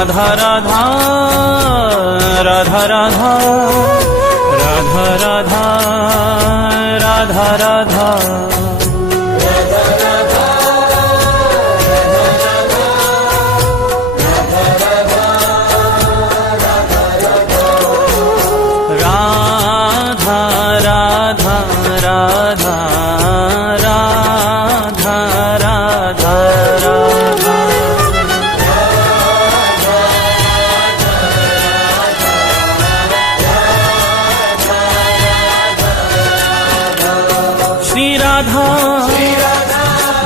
राधा राधा राधा राधा राधा राधा राधा राधा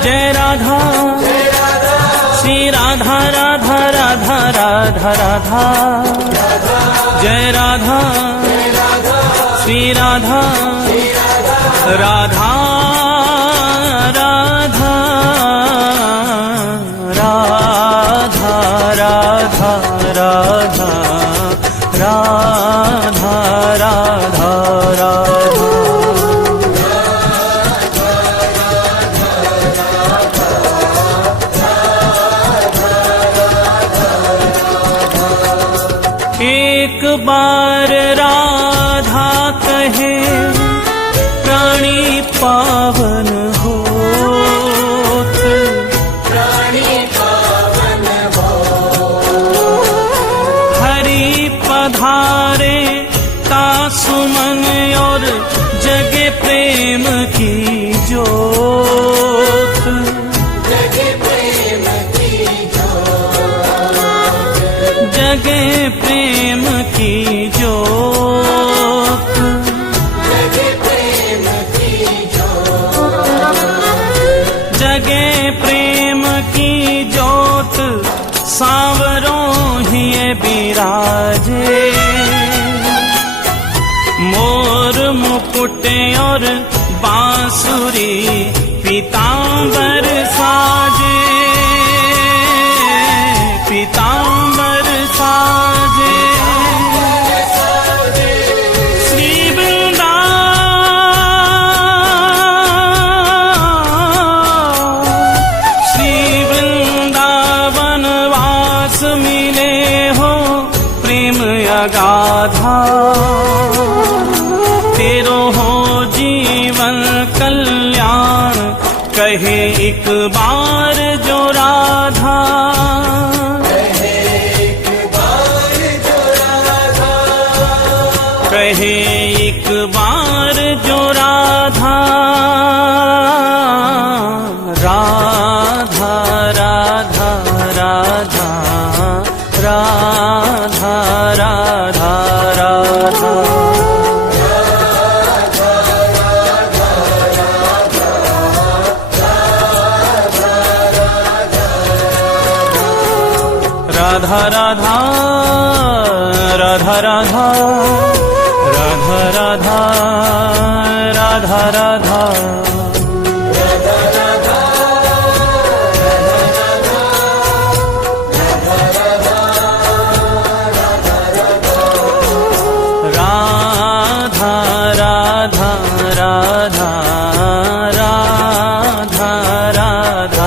जय राधा श्री राधा राधा राधा राधा राधा जय राधा श्री राधा राधा राधा राधा राधा राधा राधा राधा राधा एक बार राधा कहे प्राणी पावन होत, प्राणी पावन होत। हरि पधारे तासुमन और जगे प्रेम की जोत, जगे प्रेम की जोत, जगे प्रेम की जोत, जगे प्रेम की जोत, जगे प्रेम की जोत सांवरों ही बिराजे, मोर मुकुट और बांसुरी पीतांबर साजे, पीतांबर साजे। श्री वृंदावन वास मिले हो प्रेम अगाधा, तेरो हो जीवन कल्याण कहे एक बार जो राधा, कहे एक बार जो राधा, कहे एक बार जो राधा, राधा राधा राधा राधा राधा राधा राधा राधा राधा राधा राधा राधा राधा राधा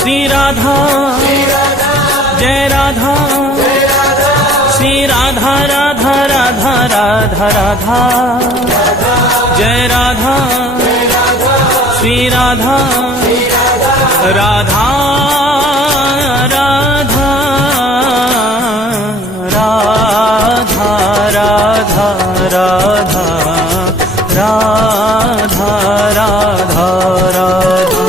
श्री राधा जय राधा श्री राधा राधा राधा राधा राधा जय राधा श्री राधा राधा राधा राधा राधा राधा राधा राधा राधा।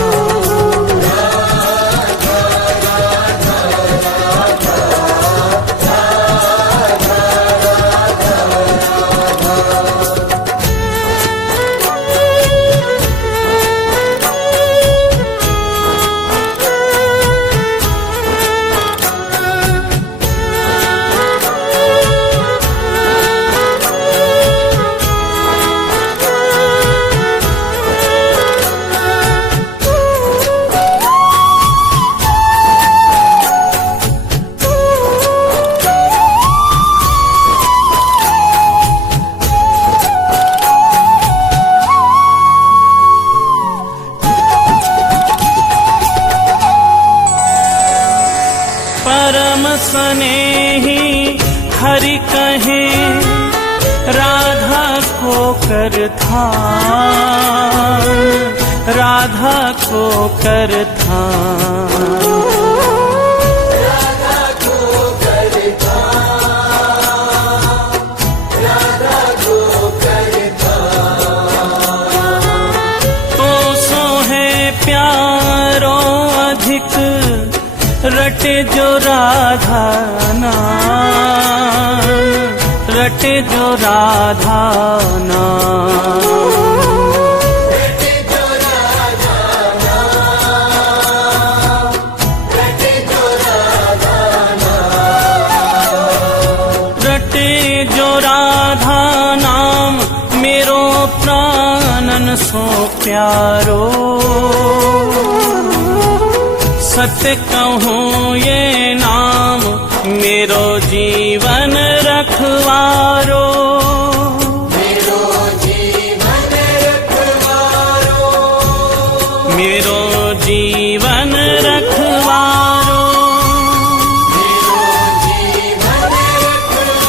स्नेही हरि कहे राधा को कर थान, राधा को कर थान। राधा को करता, राधा को करता। तो सो है प्यारो अधिक रटे जो राधा नाम, रटे जो राधा नाम। रटे जो राधा नाम, रटे जो राधा नाम। रटे जो राधा नाम मेरो प्राणन सो प्यारो। सत्य कहूँ ये नाम मेरो जीवन रखवारो। मेरो जीवन रखवारो, मेरो जीवन रखवारो। मेरो जीवन रखवारो।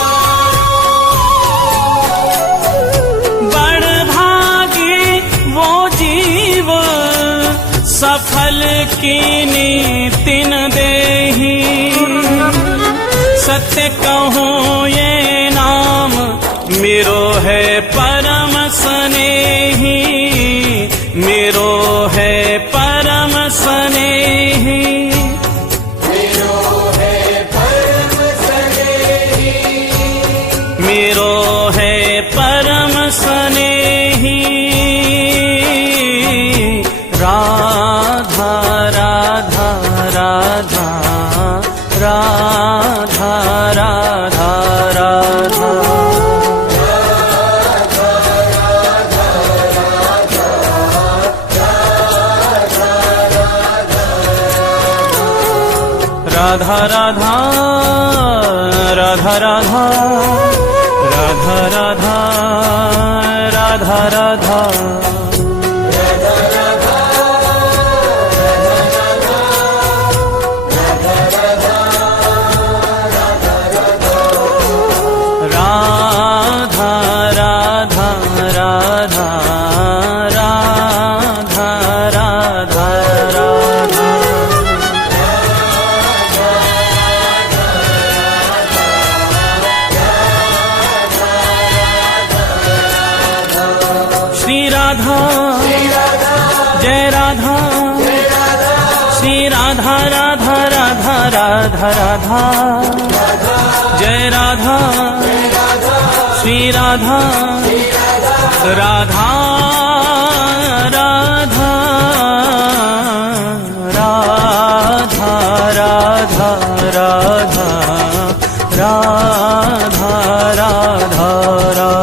बड़ भागी वो जीव सफल कीनी तिन देही। सत्य कहूँ ये नाम मेरो है परम स्नेही, मेरो है परम स्नेही। मेरो है परम स्नेही, मेरो है परम स्नेही। राधा राधा राधा राधा राधा राधा। राधा राधा राधा राधा राधा राधा राधा राधा। राधा राधा राधा राधा राधा राधा। श्री राधा जय राधा, श्री राधा राधा राधा राधा राधा। जय राधा श्री राधा राधा राधा राधा राधा राधा राधा राधा राधा।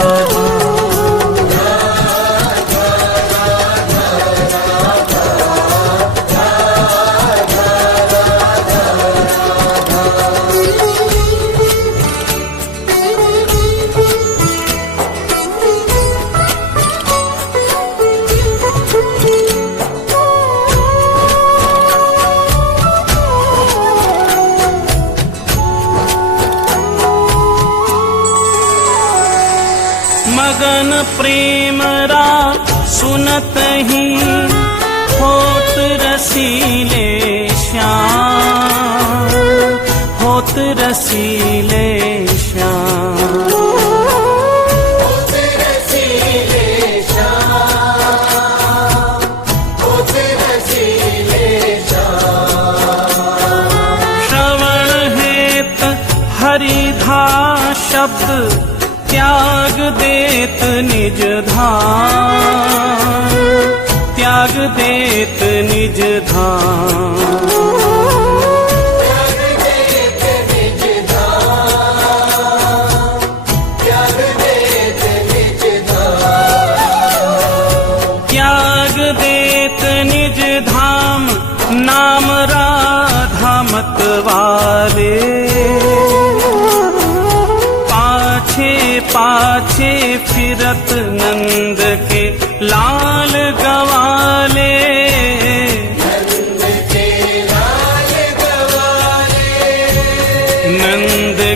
मगन प्रेम रा सुनत ही होत रसीले श्याम, होत रसीले श्याम। होत रसीले श्याम, होत रसीले श्याम। श्रवण हेत हरिधा शब्द त्याग देत निज धाम, त्याग देत निज धाम। त्याग देत निज धाम, त्याग देत निज धाम। त्याग देत निज धाम नाम राधा मत वाले। पाछे पाछे फिरत नंद के लाल गवाले। नंद के लाल गवाले,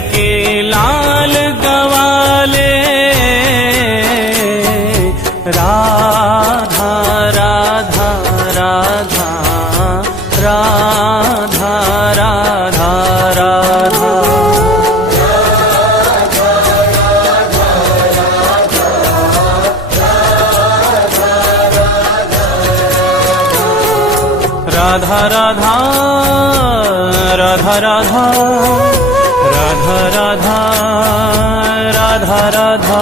के लाल गवाले। राधा राधा राधा राधा राधा राधा। राधा राधा राधा राधा राधा राधा राधा राधा।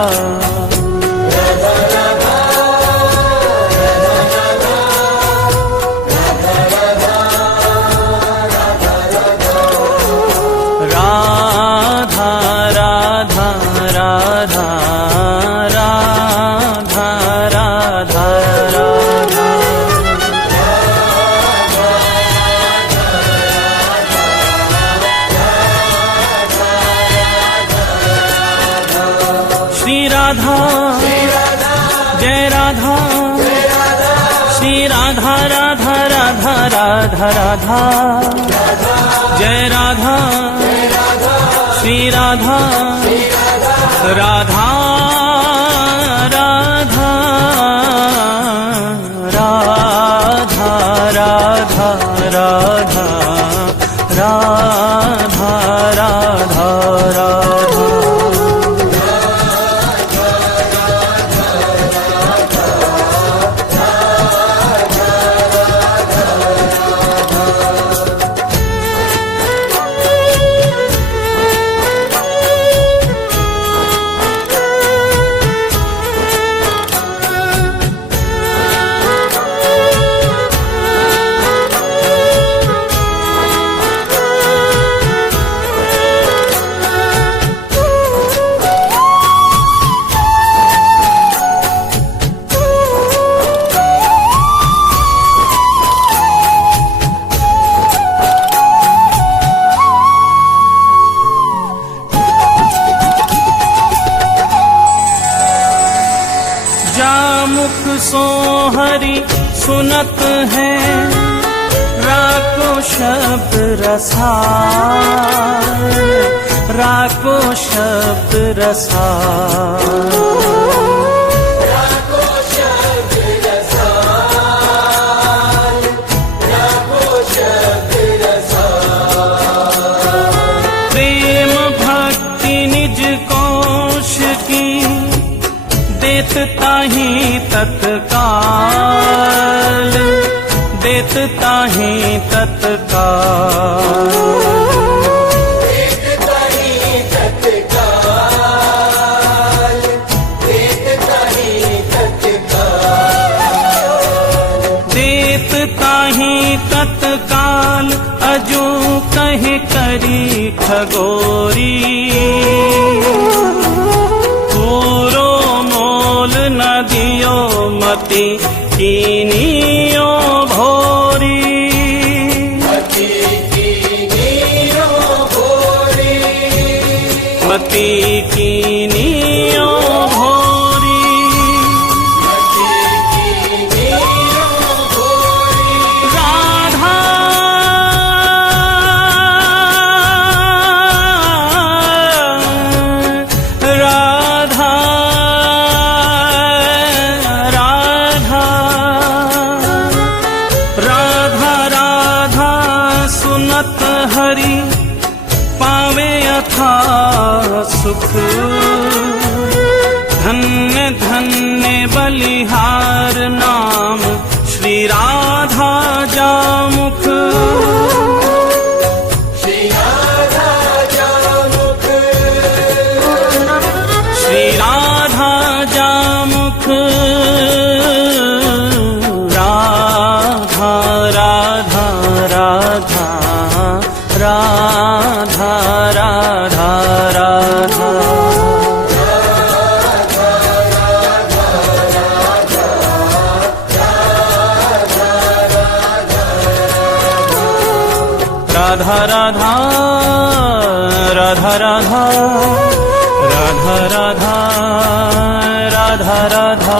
श्री राधा जय राधा, श्री राधा राधा राधा राधा राधा, जय राधा श्री राधा राधा राधा राधा राधा राधा राधा राधा राधा। जामुख सोहरी सुनत है राको शब्द रसाल, राको शब्द रसाल। प्रेम भक्ति निज कोश की देत ताहि तत्काल, देत ताहि तत्काल। देत ताहि तत्काल, देत ताहि तत्काल। देत ताहि तत्काल अजो कहे करी खगोरी। न दियो मति कीनियो भोरी, मति कीनियो भोरी, मति कीनियो भोरी, मति कीनियो भोरी। राधा राधा हरि पावे अथा सुख। धन्य धन्य बलिहार नाम श्री राधा जामुख। श्री राधा जामुख, श्री राधा जामुख। राधा राधा राधा राधा राधा राधा। राधा राधा राधा राधा राधा राधा राधा राधा।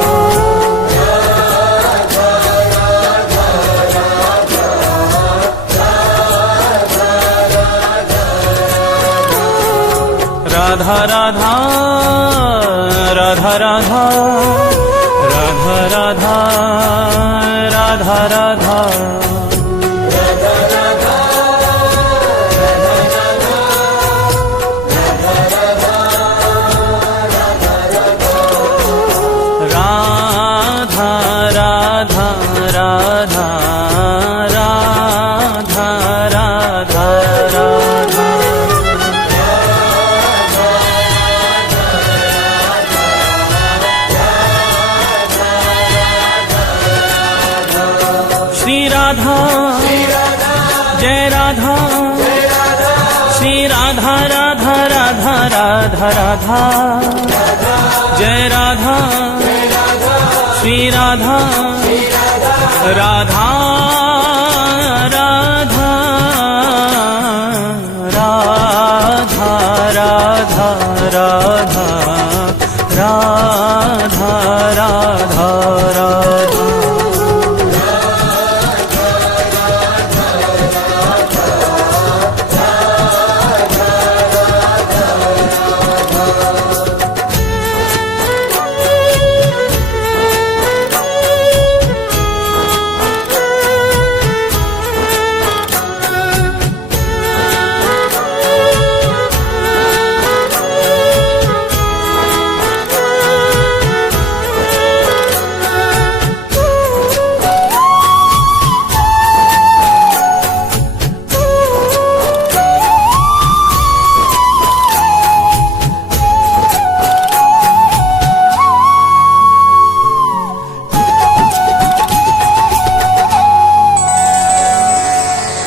राधा राधा राधा राधा राधा राधा राधा राधा श्री राधा जय राधा श्री राधा राधा राधा राधा राधा जय राधा श्री राधा राधा राधा राधा राधा राधा राधा राधा राधा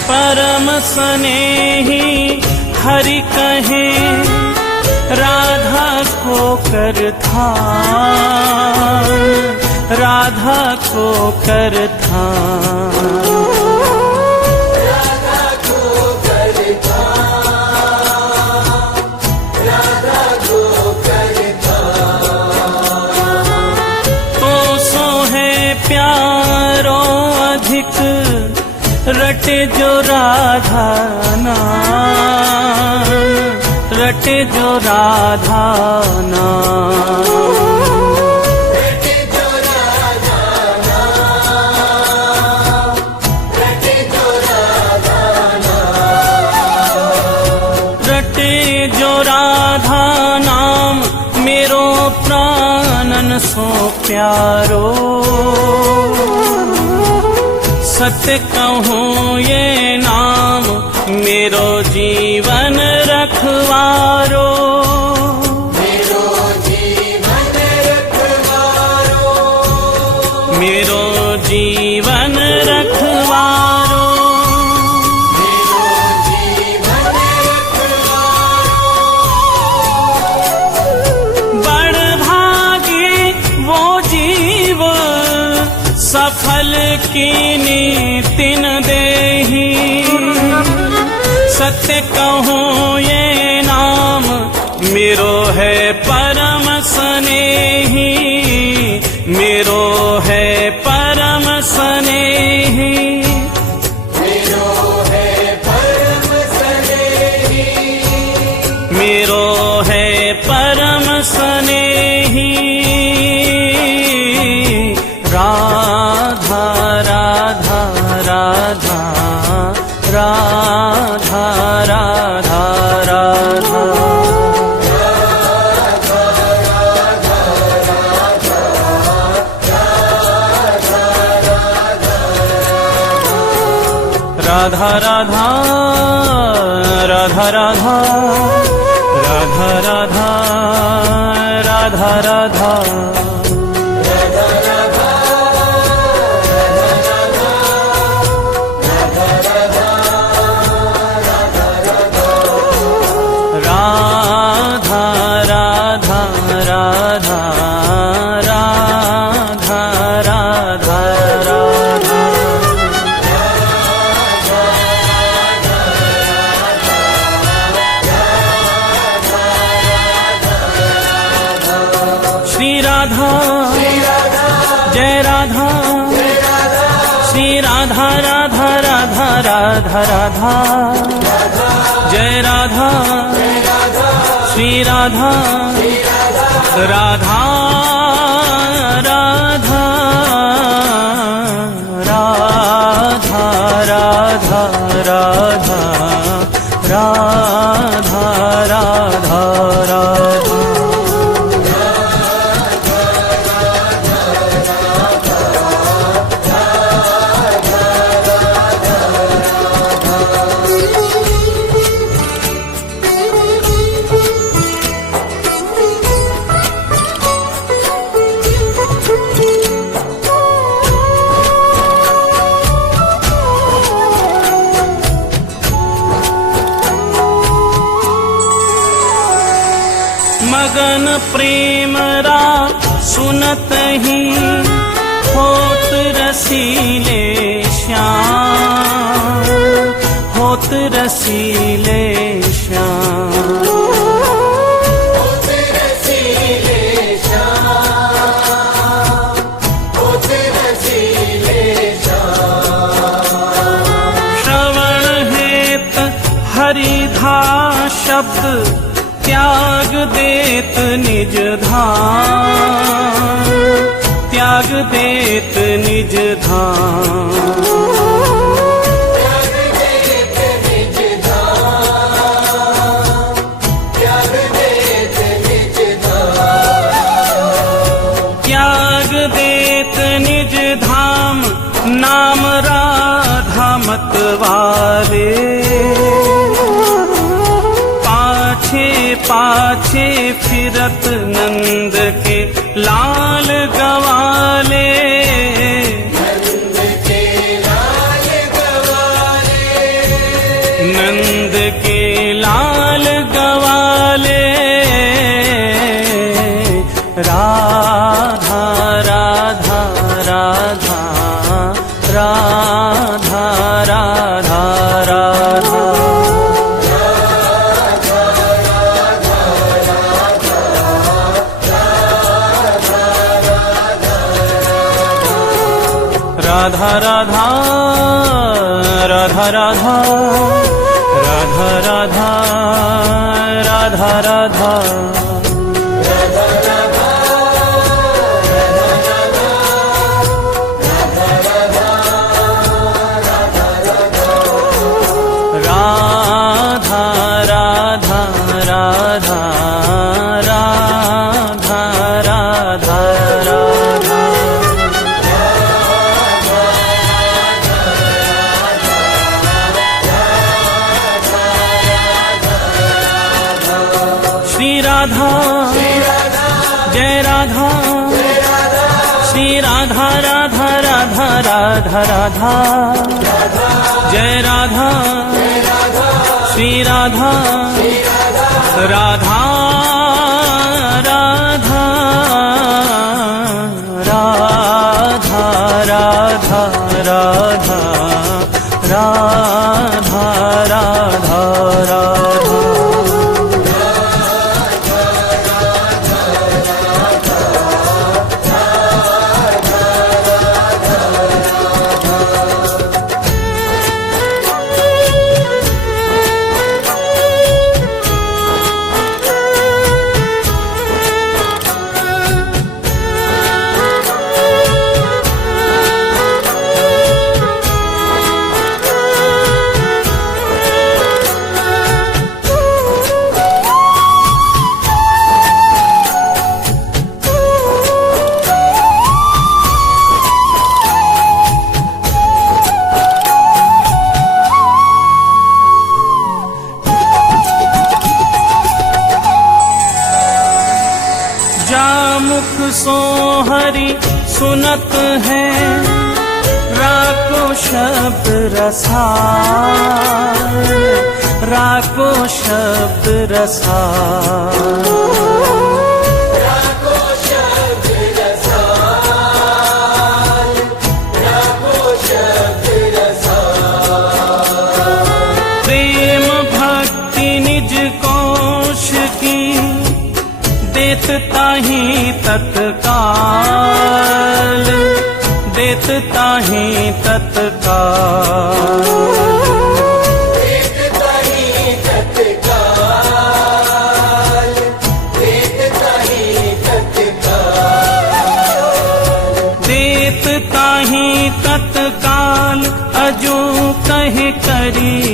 परम स्नेही हरि कहे राधा को कर ध्यान राधा को कर ध्यान राधा को कर ध्यान राधा को कर ध्यान तो सो है प्यारो अधिक रटे जो राधा नाम रटे जो राधा नाम रटे जो राधा नाम रटे जो राधा नाम रटे जो राधा नाम मेरो प्राणन सो प्यारो सत्य कहूँ ये नाम मेरो जीवन रखवारो मेरो जीवन रखवारो मेरो जीवन रखवारो मेरो जीवन रखवारो बड़ भागी वो जीव सफल की नीतिन देही सत्य कहूँ ये नाम मेरो है परम स्नेही मेरो है परम स्नेही मेरो है परम स्नेही मेरो है परम स्नेही राधा राधा राधा राधा राधा राधा राधा राधा राधा राधा राधा राधा राधा राधा राधा जय राधा श्री राधा राधा राधा राधा राधा जय राधा श्री राधा राधा राधा राधा राधा राधा राधा राधा राधा मगन प्रेम रा सुनत ही होत रसीले श्याम, होत रसीले श्याम, होत रसीले श्याम, होत रसीले श्याम। श्रवण हेत हरिधा शब्द त्याग देत निज धाम, त्याग देत निज धाम, त्याग देत निज धाम, त्याग देत निज धाम। त्याग देत निज धाम, नाम राधा मतवाले, पाछे फिरत नंद के लाल गवाले, नंद के लाल गवाले, नंद के लाल गवाले। राधा राधा राधा राधा राधा राधा राधा राधा राधा राधा राधा राधा राधा राधा राधा जय राधा श्री राधा राधा राधा राधा राधा जय राधा श्री राधा राधा राधा राधा राधा राधा राधा राधा राधा मुख सो हरि सुनत है राको शब्द रसाल, राको शब्द रसाल, राको शब्द रसाल, राको शब्द रसाल। प्रेम भक्ति निज कोश की देत ताहि तत्काल, देत ताहि तत्काल, देत ताहि तत्काल,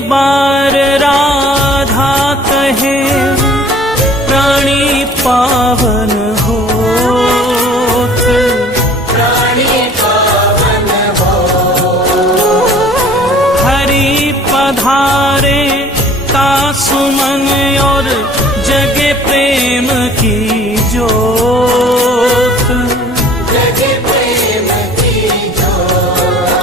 बार राधा कहे प्राणी पावन होत, प्राणी पावन हो। हरि पधारे ता सुमन और जगे प्रेम की जोत, जगे प्रेम की जोत,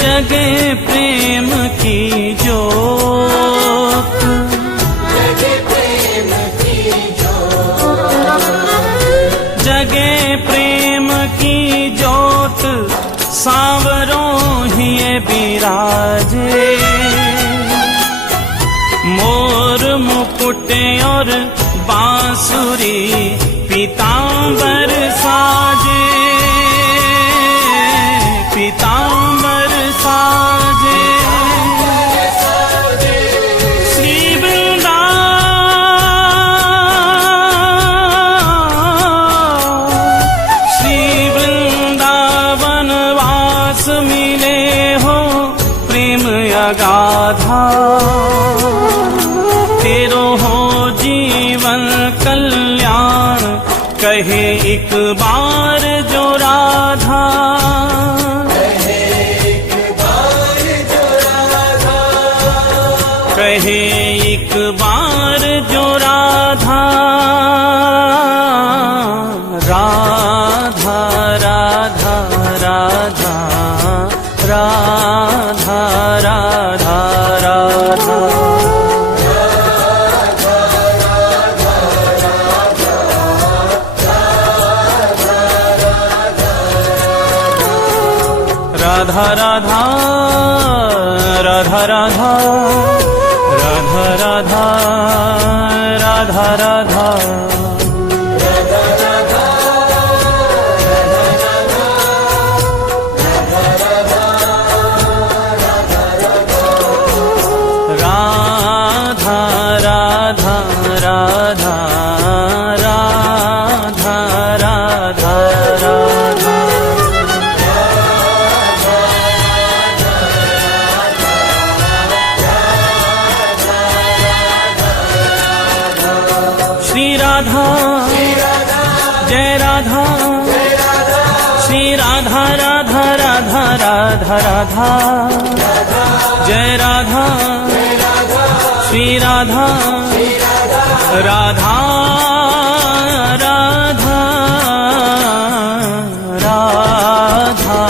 जगे प्रेम की जोत, जगे प्रेम की जोत, जगे प्रेम की जोत। सांवरों ही बिराजे मोर मुकुट और बांसुरी पीतांबर साजे, पीतांबर साजे। श्री वृंदावन वास मिले हो प्रेम अगाधा, तेरो हो जीवन कल्याण कहे एक बार जो राधा, कहे एक बार जो राधा, कहे एक बार जो राधा। राधा राधा राधा राधा राधा राधा। राधा राधा राधा राधा राधा राधा राधा राधा। राधा राधा राधा राधा राधा राधा। श्री राधा जय राधा, श्री राधा राधा राधा राधा राधा, जय राधा श्री राधा राधा राधा राधा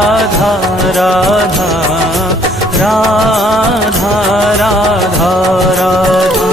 राधा राधा राधा राधा राधा।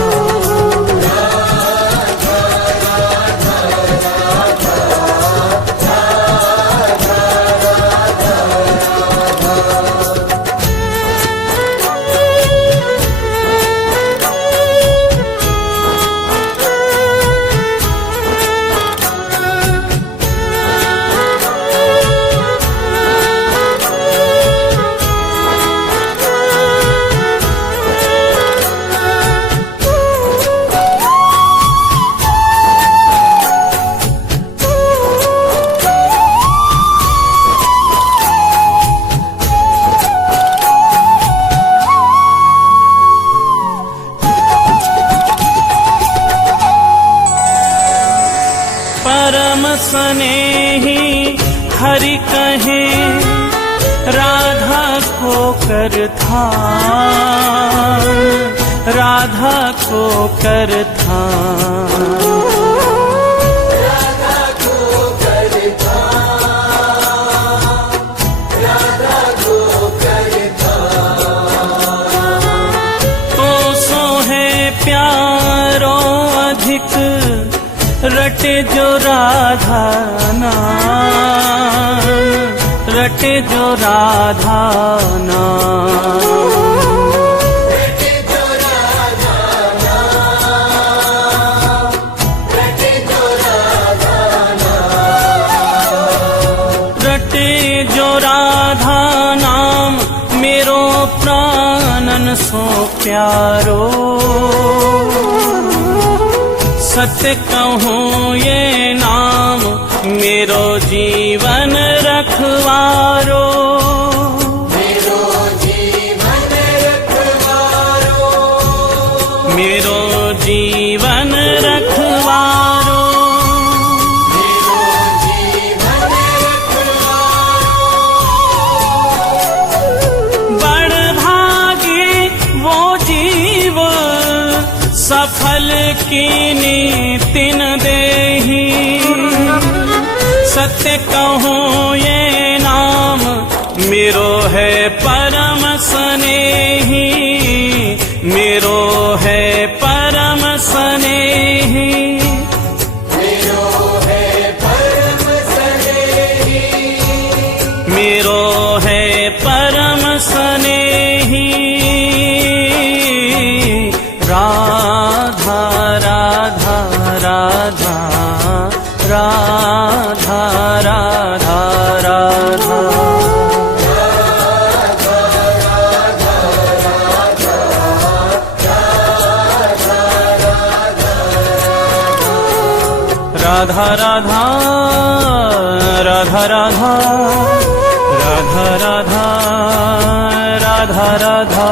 परम स्नेही हरि कहे राधा को कर ध्यान, राधा को कर ध्यान। राधा को कर ध्यान, राधा को कर ध्यान। तो सो है प्यारो अधिक रटे जो राधा नाम, रटे जो राधा नाम, रटे जो राधा नाम, रटे जो राधा नाम, रटे जो राधा नाम। मेरो प्राणन सो प्यारो सत्य कहूँ ये नाम, मेरो जीवन रखवारो, मेरो जीवन कीनी तिन देही, सत्य कहूँ ये नाम मेरो है परम स्नेही, मेरो है परम स्नेही। मेरो है परम स्नेही, मेरो है परम स्नेही। राधा राधा राधा राधा राधा राधा। राधा राधा राधा राधा राधा राधा राधा राधा।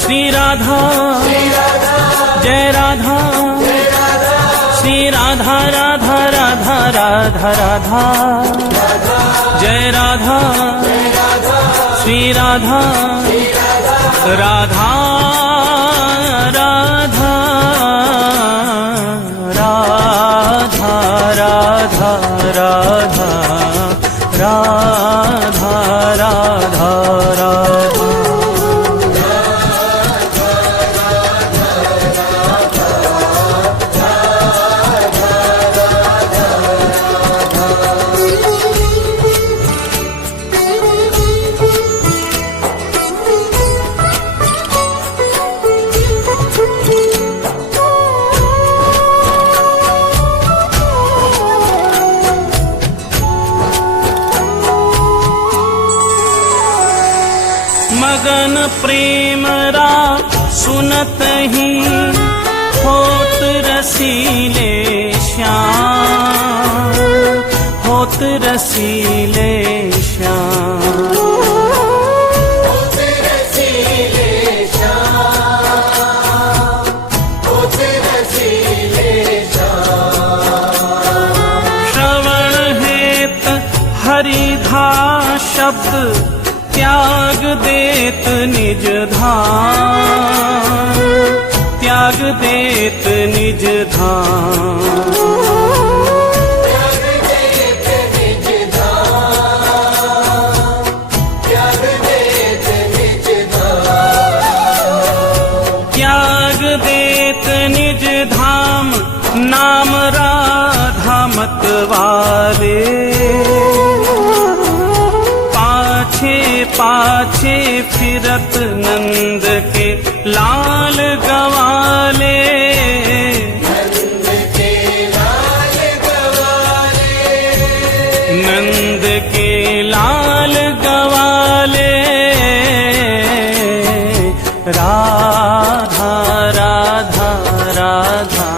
श्री राधा जय राधा, श्री राधा राधा राधा राधा राधा, जय राधा श्री राधा राधा राधा राधा राधा राधा राधा राधा राधा। मगन प्रेम रा सुनत ही होत रसीले श्याम, होत रसीले श्याम। श्रवण हेत हरिधा शब्द त्याग देत निज धाम, त्याग देत निज धाम। त्याग देत निज धाम, नाम राधा मत वाले। पाछे फिरत नंद के लाल गवाले, नंद के लाल गवाले, नंद के लाल गवाले। राधा राधा राधा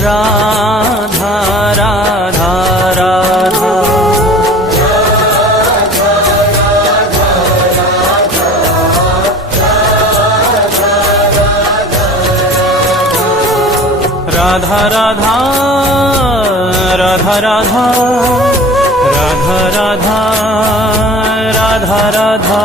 राधा राधा राधा। राधा राधा राधा राधा राधा राधा राधा राधा।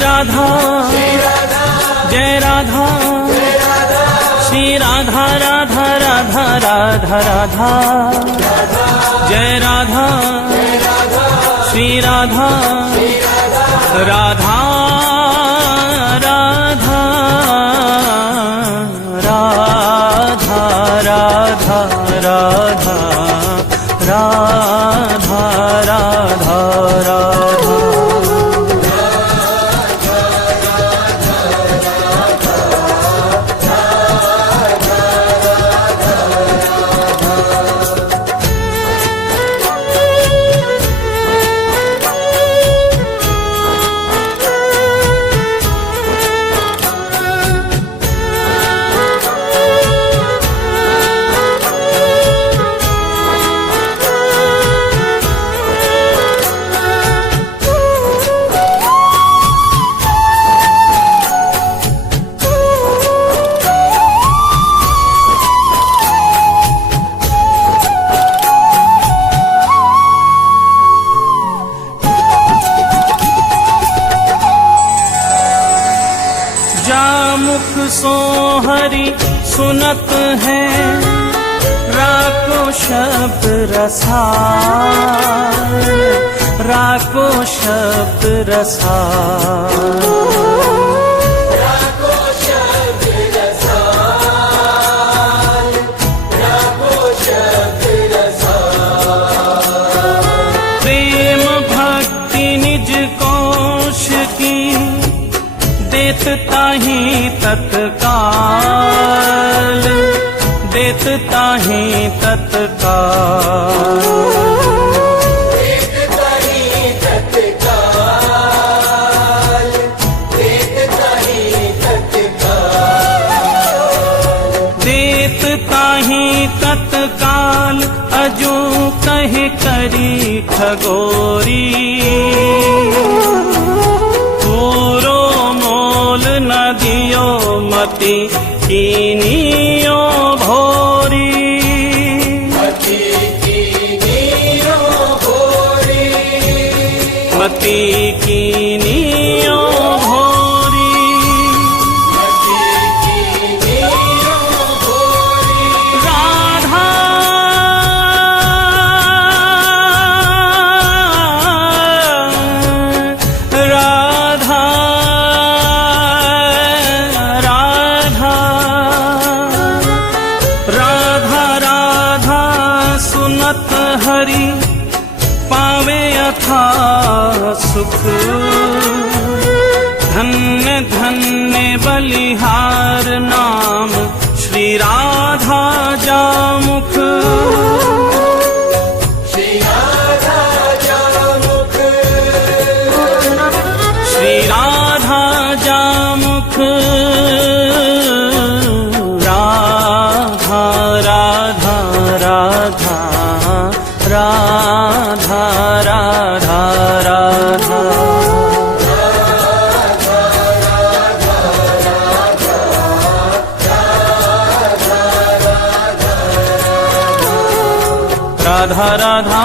राधा जय राधा, श्री राधा राधा राधा राधा राधा, जय राधा श्री राधा राधा राधा राधा राधा मुख सो हरि सुनत है, राको शब्द रसाल, राको शब्द रसाल। राको शब्द रसाल, राको शब्द रसाल। प्रेम भक्ति निज कोश की, देत ताहि तत्काल, देत ताहि तत्काल। देत ताहि तत्काल, देत ताहि तत्काल। देत ताहि तत्काल, अजू कहे करी खगोरी। पूरो मोल न दियो मति कीनियो भोरी। मति कीनियो भोरी, मति कीनियो भोरी। मति कीनियो भोरी। राधा राधा राधा राधा राधा सुनत हरि पावे अथा सुख। धन्य धन्य बलिहार नाम श्री राधा जामुख। श्री राधा जामुख, श्री राधा जामुख। राधा राधा राधा राधा राधा राधा। राधा राधा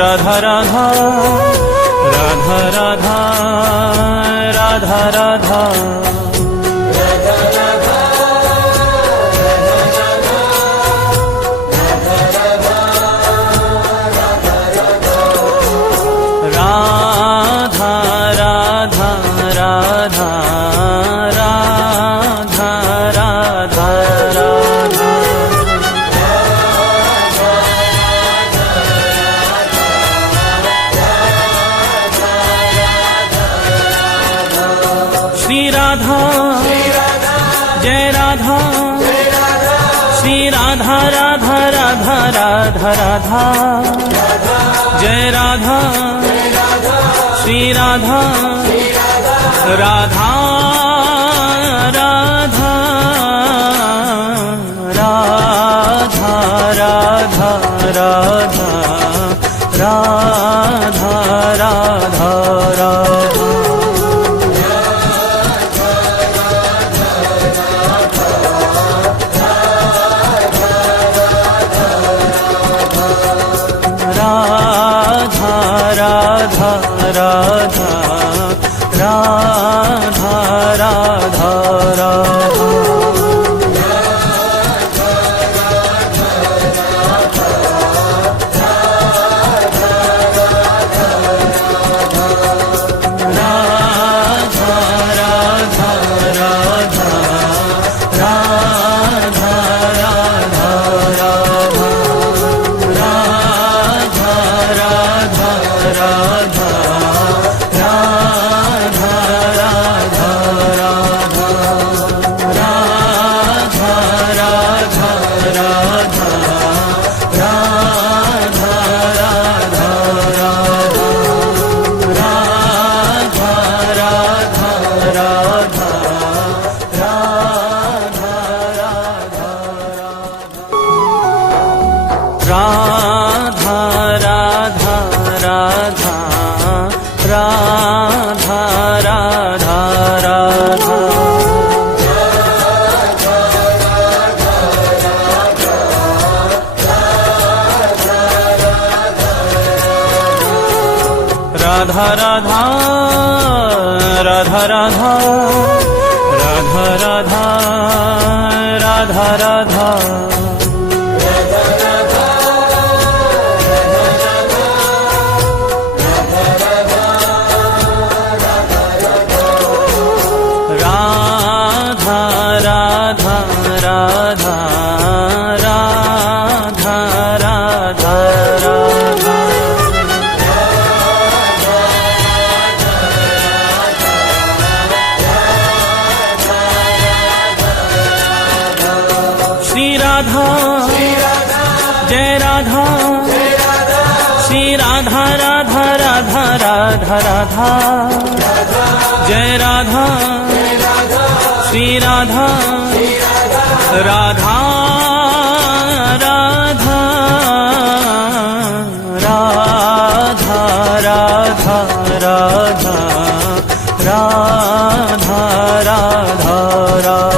राधा राधा राधा राधा राधा राधा। राधा राधा राधा राधा राधा राधा। श्री राधा जय राधा, श्री राधा राधा राधा राधा राधा। जय राधा श्री राधा, राधा राधा राधा राधा राधा राधा राधा राधा। राधा राधा राधा राधा राधा राधा। राधा राधा राधा राधा राधा राधा। राधा राधा राधा राधा राधा राधा। राधा राधा राधा राधा राधा राधा। राधा राधा राधा राधा राधा राधा। राधा राधा राधा राधा राधा राधा। राधा राधा राधा राधा राधा राधा राधा राधा राधा राधा राधा राधा श्री राधा जय राधा श्री राधा राधा राधा राधा राधा जय राधा श्री राधा राधा राधा राधा राधा राधा राधा राधा राधा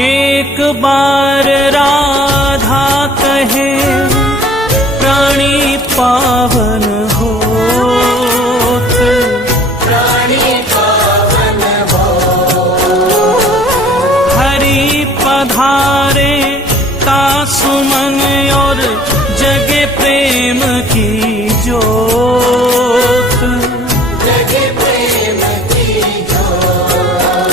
एक बार राधा कहे प्राणी पावन होत प्राणी पावन हो हरि पधारे ता सुमन और जगे प्रेम की जो